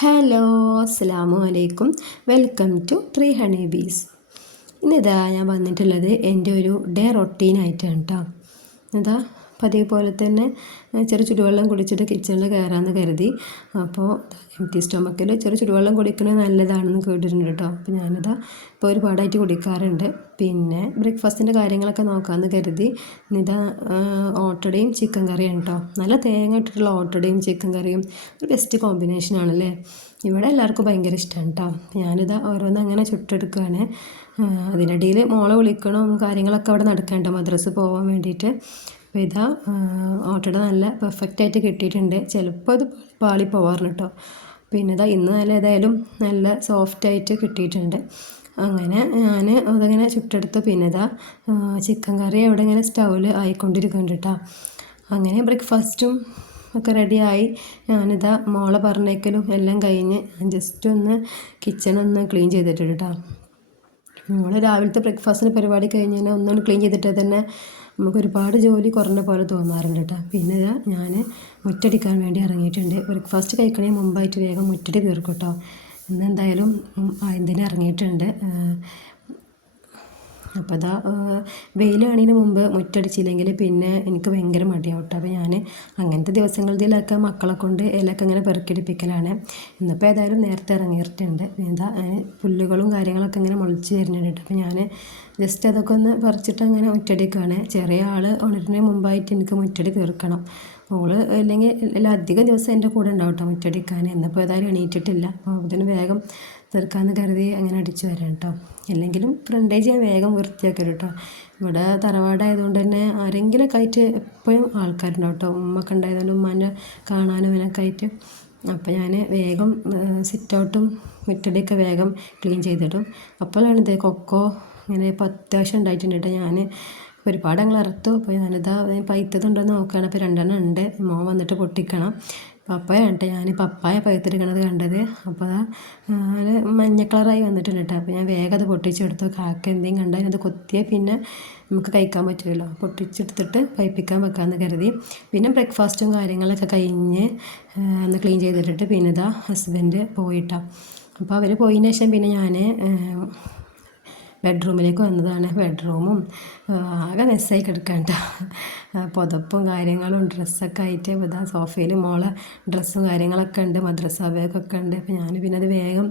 Hello, അസ്സലാമു അലൈക്കും. Welcome to 3 Honey Bees. ഇന്നിതാ ഞാൻ വന്നിട്ടുള്ളത് എൻ്റെ ഒരു ഡേ റൊട്ടീനായിട്ടാണ് കേട്ടോ. ഇതാ പതിവ് പോലെ തന്നെ ചുടുവെള്ളം കുടിച്ചിട്ട് കിച്ചണിൽ കയറാമെന്ന് കരുതി. അപ്പോൾ എംപ്റ്റി സ്റ്റൊമക്കിൽ ചുടുവെള്ളം കുടിക്കുന്നത് നല്ലതാണെന്ന് കേട്ടിട്ടുണ്ട് കേട്ടോ. അപ്പോൾ ഞാനിതാ ഇപ്പോൾ ഒരുപാടായിട്ട് കുടിക്കാറുണ്ട്. പിന്നെ ബ്രേക്ക്ഫാസ്റ്റിൻ്റെ കാര്യങ്ങളൊക്കെ നോക്കാമെന്ന് കരുതി ഇതാ ഓട്ടടയും ചിക്കൻ കറിയാണ് കേട്ടോ. നല്ല തേങ്ങ ഇട്ടിട്ടുള്ള ഓട്ടടയും ചിക്കൻ കറിയും ഒരു ബെസ്റ്റ് കോമ്പിനേഷനാണല്ലേ. ഇവിടെ എല്ലാവർക്കും ഭയങ്കര ഇഷ്ടമാണ് കേട്ടോ. ഞാനിതാ ഓരോന്ന് അങ്ങനെ ചുട്ടെടുക്കുകയാണ്. അതിനിടയിൽ മോളെ വിളിക്കണം, കാര്യങ്ങളൊക്കെ അവിടെ നടക്കേണ്ട മദ്രസ പോകാൻ വേണ്ടിയിട്ട്. അപ്പോൾ ഇതാ ഓട്ടട നല്ല പെർഫെക്റ്റായിട്ട് കിട്ടിയിട്ടുണ്ട്. ചിലപ്പോൾ അത് പാളി പോവാറുണ്ട് കേട്ടോ. പിന്നെ ഇതാ ഇന്ന് ഏതായാലും നല്ല സോഫ്റ്റായിട്ട് കിട്ടിയിട്ടുണ്ട്. അങ്ങനെ ഞാൻ അതങ്ങനെ ചുട്ടെടുത്തു. പിന്നെ ഇതാ ചിക്കൻ കറി അവിടെ ഇങ്ങനെ സ്റ്റൗവിൽ ആയിക്കൊണ്ടിരിക്കുന്നുണ്ട് കേട്ടോ. അങ്ങനെ ബ്രേക്ക്ഫാസ്റ്റും ഒക്കെ റെഡിയായി. ഞാനിതാ മോളെ പറഞ്ഞേക്കലും എല്ലാം കഴിഞ്ഞ് ജസ്റ്റ് ഒന്ന് കിച്ചണൊന്ന് ക്ലീൻ ചെയ്തിട്ടുണ്ട് കേട്ടോ. നമ്മൾ രാവിലത്തെ ബ്രേക്ക്ഫാസ്റ്റിന് പരിപാടി കഴിഞ്ഞ് കഴിഞ്ഞാൽ ഒന്നുകൊണ്ട് ക്ലീൻ ചെയ്തിട്ട് തന്നെ നമുക്ക് ഒരുപാട് ജോലി കുറഞ്ഞ പോലെ തോന്നാറുണ്ട് കേട്ടോ. പിന്നെ ഞാൻ മുറ്റടിക്കാൻ വേണ്ടി ഇറങ്ങിയിട്ടുണ്ട്. ബ്രേക്ക്ഫാസ്റ്റ് കഴിക്കണേ മുമ്പായിട്ട് വേഗം മുറ്റടി തീർക്കും കേട്ടോ. ഇന്നെന്തായാലും അതിന് ഇറങ്ങിയിട്ടുണ്ട്. അപ്പോൾ അതാ വെയിലാണതിന് മുമ്പ് മുറ്റടിച്ചില്ലെങ്കിൽ പിന്നെ എനിക്ക് ഭയങ്കര മടിയാവും കേട്ടോ. അപ്പോൾ ഞാൻ അങ്ങനത്തെ ദിവസങ്ങളിലൊക്കെ മക്കളെ കൊണ്ട് ഇലയൊക്കെ ഇങ്ങനെ പെറുക്കിടിപ്പിക്കലാണ്. ഇന്നിപ്പോൾ ഏതായാലും നേരത്തെ ഇറങ്ങിയിട്ടുണ്ട്. എന്താ പുല്ലുകളും കാര്യങ്ങളൊക്കെ ഇങ്ങനെ മുളച്ച് വരുന്നുണ്ട് കേട്ടോ. അപ്പോൾ ഞാൻ ജസ്റ്റ് അതൊക്കെ ഒന്ന് പറിച്ചിട്ട് അങ്ങനെ മുറ്റടിക്കുകയാണ്. ചെറിയ ആൾ ഉണരുന്നതിന് മുമ്പായിട്ട് എനിക്ക് മുറ്റടി തീർക്കണം. ഓള് അല്ലെങ്കിൽ അധികം ദിവസം എൻ്റെ കൂടെ ഉണ്ടാവും കേട്ടോ മുറ്റടിക്കാൻ. ഇന്നിപ്പോൾ ഏതായാലും എണീറ്റിട്ടില്ല. അപ്പോൾ ഇതിന് വേഗം തീർക്കാമെന്ന് കരുതി അങ്ങനെ അടിച്ചു വരാം കേട്ടോ. അല്ലെങ്കിലും ഫ്രണ്ടേജ് ഞാൻ വേഗം വൃത്തിയാക്കരുത് കേട്ടോ. ഇവിടെ തറവാടായതുകൊണ്ട് തന്നെ ആരെങ്കിലുമൊക്കെ ആയിട്ട് എപ്പോഴും ആൾക്കാരുണ്ടാവും കേട്ടോ. ഉമ്മയൊക്കെ ഉണ്ടായതുകൊണ്ട് ഉമ്മാൻ്റെ കാണാനും ഇതിനൊക്കെ ആയിട്ട്. അപ്പോൾ ഞാൻ വേഗം സിറ്റ് ഔട്ടും മുറ്റടിയൊക്കെ വേഗം ക്ലീൻ ചെയ്തിടും. അപ്പോഴാണ് ഇത് കൊക്കോ ഇങ്ങനെ ഇപ്പോൾ അത്യാവശ്യം ഉണ്ടായിട്ടുണ്ട് കേട്ടോ. ഞാൻ ഒരുപാട് ഞങ്ങൾ അറുത്തു. അപ്പോൾ ഞാനിതാ പഴുത്തതുണ്ടോ എന്ന് നോക്കുകയാണ്. അപ്പോൾ 2 ഉണ്ട്. മോൻ വന്നിട്ട് പൊട്ടിക്കണം. പപ്പായ കേട്ടോ, ഞാൻ പപ്പായ പഴുത്തെടുക്കണത് കണ്ടത്. അപ്പോൾ അത് മഞ്ഞ കളറായി വന്നിട്ടുണ്ട് കേട്ടോ. അപ്പോൾ ഞാൻ വേഗം അത് പൊട്ടിച്ചെടുത്തു. കാക്ക എന്തെങ്കിലും കണ്ടാൽ അത് കൊത്തിയാൽ പിന്നെ നമുക്ക് കഴിക്കാൻ പറ്റുമല്ലോ. പൊട്ടിച്ചെടുത്തിട്ട് പൈപ്പിക്കാൻ വെക്കാമെന്ന് കരുതി. പിന്നെ ബ്രേക്ക്ഫാസ്റ്റും കാര്യങ്ങളൊക്കെ കഴിഞ്ഞ് ഒന്ന് ക്ലീൻ ചെയ്തിട്ടിട്ട് പിന്നെ ഇതാ ഹസ്ബൻഡ് പോയിട്ടാണ്. അപ്പോൾ അവർ പോയതിന് ശേഷം പിന്നെ ഞാൻ ബെഡ്റൂമിലേക്ക് വന്നതാണ്. ബെഡ്റൂമും ആകെ മെസ്സായി കിടക്കണ്ട. പുതപ്പും കാര്യങ്ങളും ഡ്രസ്സൊക്കെ ആയിട്ട് ഇതാ സോഫയിൽ മോളെ ഡ്രസ്സും കാര്യങ്ങളൊക്കെ ഉണ്ട്. മദ്രസ ബാഗൊക്കെ ഉണ്ട്. അപ്പോൾ ഞാൻ പിന്നെ അത് വേഗം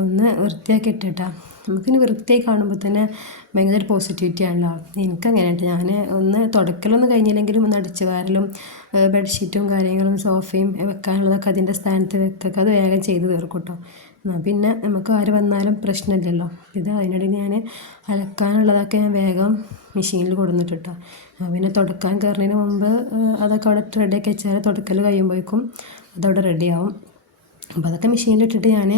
ഒന്ന് വൃത്തിയാക്കി ഇട്ടിട്ടാ. നമുക്കിനി വൃത്തിയായി കാണുമ്പോൾ തന്നെ ഭയങ്കര ഒരു പോസിറ്റിവിറ്റി ആണല്ലോ. എനിക്കങ്ങനെയായിട്ട് ഞാൻ ഒന്ന് തുടക്കലൊന്നും കഴിഞ്ഞില്ലെങ്കിലും ഒന്ന് അടിച്ചു വാരലും ബെഡ്ഷീറ്റും കാര്യങ്ങളും സോഫയും വെക്കാനുള്ളതൊക്കെ അതിൻ്റെ സ്ഥാനത്ത് വെക്കൊക്കെ അത് വേഗം ചെയ്ത് തീർക്കും കേട്ടോ. പിന്നെ നമുക്ക് ആര് വന്നാലും പ്രശ്നമില്ലല്ലോ. ഇത് അതിനിടയിൽ ഞാൻ അലക്കാനുള്ളതൊക്കെ ഞാൻ വേഗം മെഷീനിൽ കൊടുന്നിട്ട് കേട്ടോ. പിന്നെ തുടക്കാൻ കയറുന്നതിന് മുമ്പ് അതൊക്കെ അവിടെ റെഡിയാക്കി വെച്ചാൽ തുടക്കൽ കഴിയുമ്പോഴേക്കും അതവിടെ റെഡിയാവും. അപ്പോൾ അതൊക്കെ മെഷീനിലിട്ടിട്ട് ഞാൻ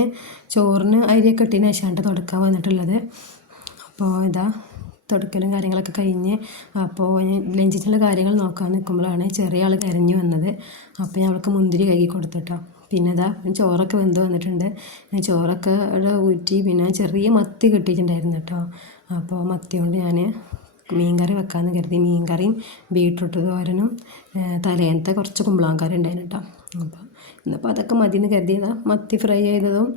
ചോറിന് അരിയൊക്കെ ഇട്ടതിന് ശേഷമാണ് തുടക്കാൻ വന്നിട്ടുള്ളത്. അപ്പോൾ ഇതാ തുടക്കലും കാര്യങ്ങളൊക്കെ കഴിഞ്ഞ് അപ്പോൾ ലഞ്ചിനുള്ള കാര്യങ്ങൾ നോക്കാൻ നിൽക്കുമ്പോഴാണ് ചെറിയ ആൾ കരഞ്ഞു വന്നത്. അപ്പോൾ ഞാൻ അവൾക്ക് മുന്തിരി കഴുകി കൊടുത്തിട്ടോ. പിന്നെ ഇതാ ചോറൊക്കെ വെന്ത് വന്നിട്ടുണ്ട്. ഞാൻ ചോറൊക്കെ അവിടെ ഊറ്റി പിന്നെ ചെറിയ മത്തി കിട്ടിയിട്ടുണ്ടായിരുന്നു കേട്ടോ. അപ്പോൾ മത്തി കൊണ്ട് ഞാൻ മീൻകറി വെക്കാമെന്ന് കരുതി. മീൻകറിയും ബീട്രൂട്ട് തോരനും തലേന്നത്തെ കുറച്ച് കുമ്പളങ്ങ ഉണ്ടായിരുന്നു കേട്ടോ. അപ്പോൾ ഇന്നിപ്പോൾ അതൊക്കെ മതിയെന്ന് കരുതിയതാ. മത്തി ഫ്രൈ ചെയ്തതും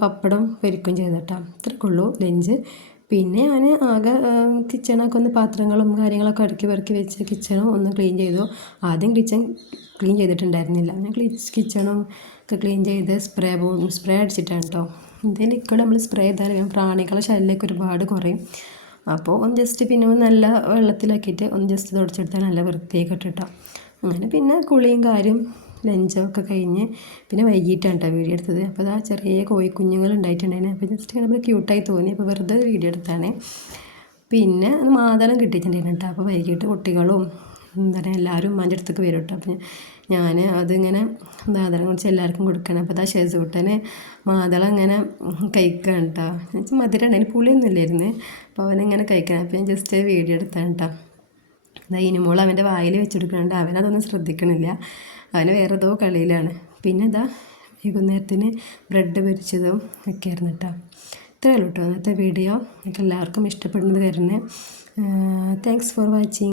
പപ്പടം പൊരിക്കുകയും ചെയ്തിട്ടോ. ഇത്രയൊക്കെ ഉള്ളൂ ലഞ്ച്. പിന്നെ ഞാൻ ആകെ കിച്ചണൊക്കെ ഒന്ന് പാത്രങ്ങളും കാര്യങ്ങളൊക്കെ അടുക്കി പെറുക്കി വെച്ച് കിച്ചണും ഒന്ന് ക്ലീൻ ചെയ്തു. ആദ്യം കിച്ചൺ ക്ലീൻ ചെയ്തിട്ടുണ്ടായിരുന്നില്ല. ഞാൻ കിച്ചണും ഒക്കെ ക്ലീൻ ചെയ്ത് സ്പ്രേ അടിച്ചിട്ടാണ് കേട്ടോ. ഇതിൽ ലിക്വിഡ് നമ്മൾ സ്പ്രേ ചെയ്താൽ പ്രാണികളെ ശല്യമൊക്കെ ഒരുപാട് കുറയും. അപ്പോൾ ഒന്ന് ജസ്റ്റ് പിന്നെ നല്ല വെള്ളത്തിലാക്കിയിട്ട് ഒന്ന് ജസ്റ്റ് തുടച്ചെടുത്താൽ നല്ല വൃത്തിയായി കിട്ടും. അങ്ങനെ പിന്നെ കുളിയും കാര്യം ലഞ്ചൊക്കെ കഴിഞ്ഞ് പിന്നെ വൈകിട്ടാണ് കേട്ടോ വീഡിയോ എടുത്തത്. അപ്പോൾ അതാ ചെറിയ കോഴിക്കുഞ്ഞുങ്ങൾ ഉണ്ടായിട്ടുണ്ടായിരുന്നു. അപ്പോൾ ജസ്റ്റ് നമ്മൾ ക്യൂട്ടായി തോന്നി. അപ്പോൾ വെറുതെ വീഡിയോ എടുത്താണ്. പിന്നെ മാതളം കിട്ടിയിട്ടുണ്ടായിരുന്നു കേട്ടോ. അപ്പോൾ വൈകിട്ട് കുട്ടികളും എന്താ പറയുക എല്ലാവരും ഉമ്മാൻ്റെ അടുത്തേക്ക് വരും കേട്ടോ. അപ്പോൾ ഞാൻ അതിങ്ങനെ മാതളം കുറിച്ച് എല്ലാവർക്കും കൊടുക്കണം. അപ്പോൾ അതാ ഷെസൂട്ടന് മാതളം ഇങ്ങനെ കഴിക്കുകയാണ് കേട്ടോ. മധുരം ഉണ്ടായിരുന്നു, പുളിയൊന്നും ഇല്ലായിരുന്നു. അപ്പോൾ അവനിങ്ങനെ കഴിക്കണം. അപ്പോൾ ഞാൻ ജസ്റ്റ് വീഡിയോ എടുത്താണ് കേട്ടോ. അതാ ഇനിമോൾ അവൻ്റെ വായിൽ വെച്ചെടുക്കുന്നുണ്ട്. അവനതൊന്നും ശ്രദ്ധിക്കണില്ല. അവന് വേറെ ഏതോ കളിയിലാണ്. പിന്നെ ഇതാ വൈകുന്നേരത്തിന് ബ്രെഡ് പൊരിച്ചതും ഒക്കെ ആയിരുന്നു കേട്ടോ. ഇത്രയേ ഉള്ളൂ കേട്ടോ ഇന്നത്തെ വീഡിയോ. നിങ്ങൾക്ക് എല്ലാവർക്കും ഇഷ്ടപ്പെടുന്നത് കരുതുന്നു. Thanks for watching.